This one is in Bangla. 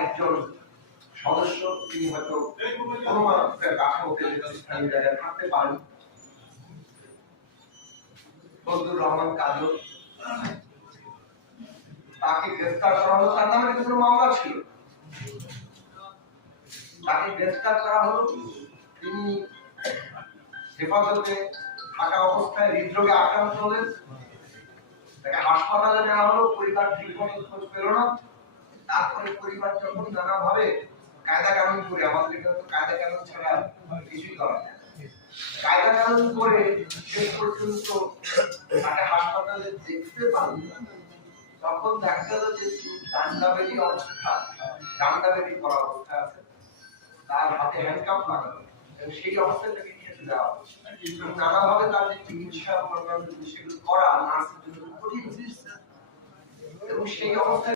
একজন সদস্য, তিনি হয়তো কোনো মানুষের কাঠামোতে স্থানীয় জায়গায় থাকতে পারেন, ফজলুর রহমান কাজল, তাকে গ্রেফতার করা হলো। তার নামে কোনো মামলা ছিল, তাকে গ্রেফতার করা হলো। তিনি হেফাজতে থাকা অবস্থায় হৃদরোগে আক্রান্ত হলেন, তাকে হাসপাতালে নেওয়া হলো। পরিবার ঠিক মতো খোঁজ পেল না। তারপরে পরিবার যখন নানাভাবে কায়দা কানুন করে, আমাদের এখানে তো কায়দা কানুন ছাড়া কিছুই করা যায় না, কায়দা কানুন করে শেষ পর্যন্ত তাকে হাসপাতালে দেখতে পারল। তখন দেখা গেল যে ডান্ডাবেদি করা অবস্থা আছে, তার হাতে হ্যান্ডকাপ লাগানো, এবং সেই অবস্থায় তাকে খেতে দেওয়া হচ্ছে। নানাভাবে তার যে চিকিৎসা সেগুলো করা নার্সের জন্য কঠিন, এবং সেই অবস্থায়